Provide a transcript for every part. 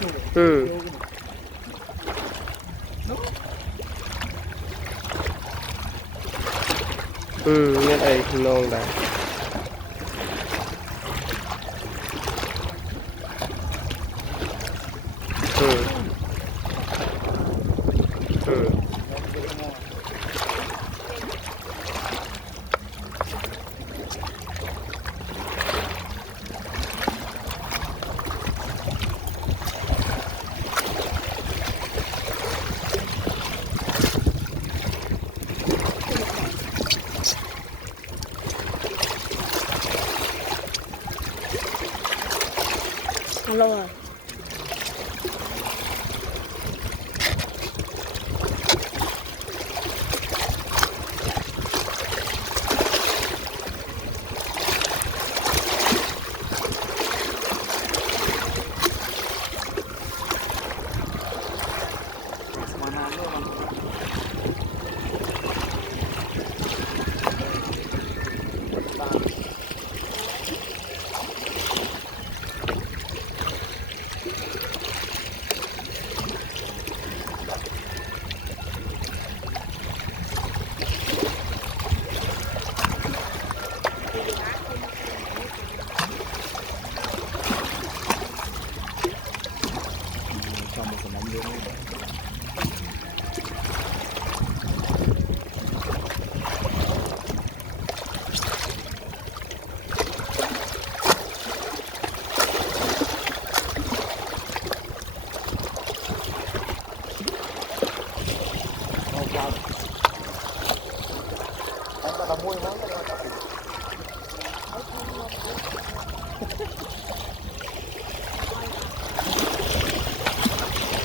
មានអីនងដែរAlo à.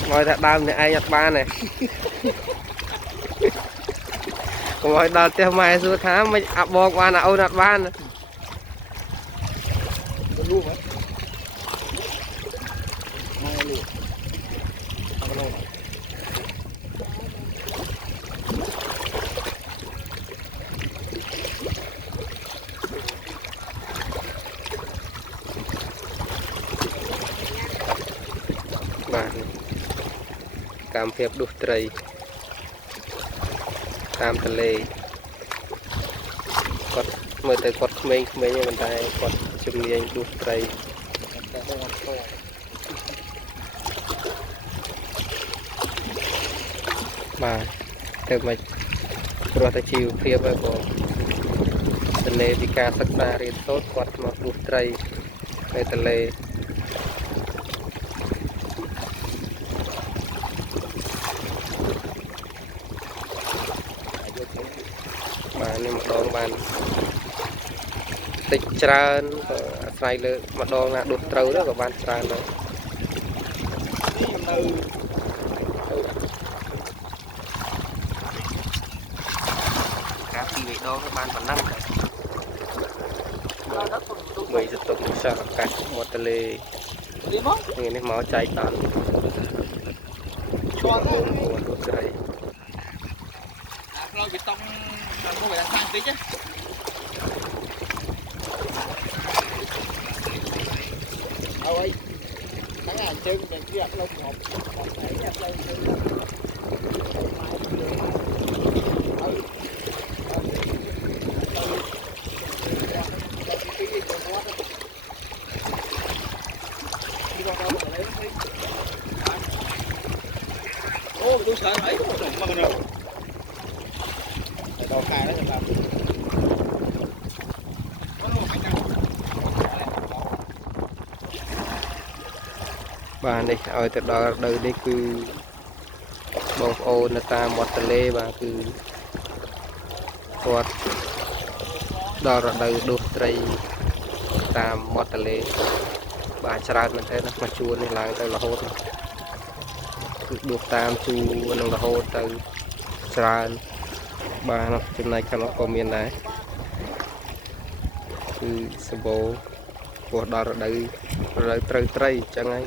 Ngồi thật đau này ai nhặt ba này. Ngồi đào tiêu mai xưa tháng mới ập bọc ba nào nhặt ba này. Cảm phép đuốc trầy tam tà lê quật mới tới quật mình như mình tay quật chùm nhiên đuốc trầy mà từ mà rồi ta chiều phía với bộ tà lê bị ca sắc xa riêng tốt quật mà đuốc trầy nơi tà lê nhưng mà đòn bàn tịch trơn phải lỡ mà đòn là đục trâu đó của bạn trơn rồi cá thì bị đòn các bạn còn năm mười giờ tụng sợ cả một tờ lê nghe nó máu cháy tàn chua hôn của đục trầy rồi bị tông mua về sang tí chứ. Ơi, cái này chân mình chỉ đặt lông một, còn cái đặt lông ô, tôi sợ thấy có một đồng mà rồi. Đầu khai đó các bạn. bà này ở từ đó đời đây cứ bông ô nó ta một tờ lê và cứ quạt đó là đời đốt trầy ta một tờ lê bà chả mình thấy nó mà chua này là từ là hốt cứ đốt tam chu nó là hốt từ chả bà nó trên này cho nó có miền này cứ sơ bố của đó là đời trầy chẳng ai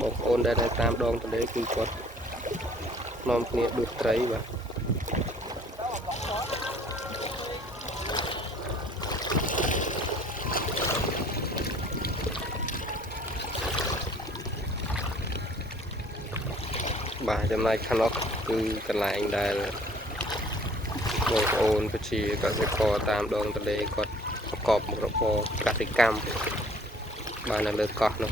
bông ôn đây là tam đòn từ đấy cứ quạt nom kia đốt trầy và bà trong này khăn ốc cứ cần lại anh đây là một ôn cái chỉ có sẽ có tam đòn tờ lê có cọp một bộ cả thị cam bà là lượt cọp nữa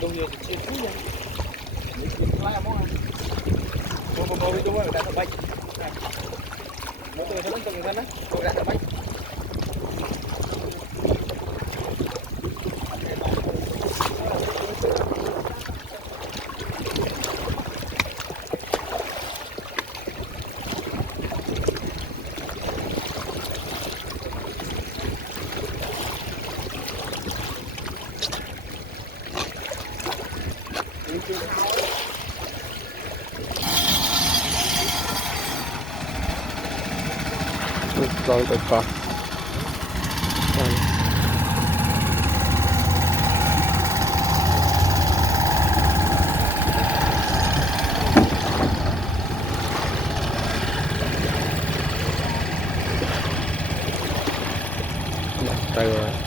đông nhiều thì chia phút nha lại món một mồi đúng rồi, đã thằng bách mỗi tôi nó từng thân á, tôi đã thằng bách con tụi con từ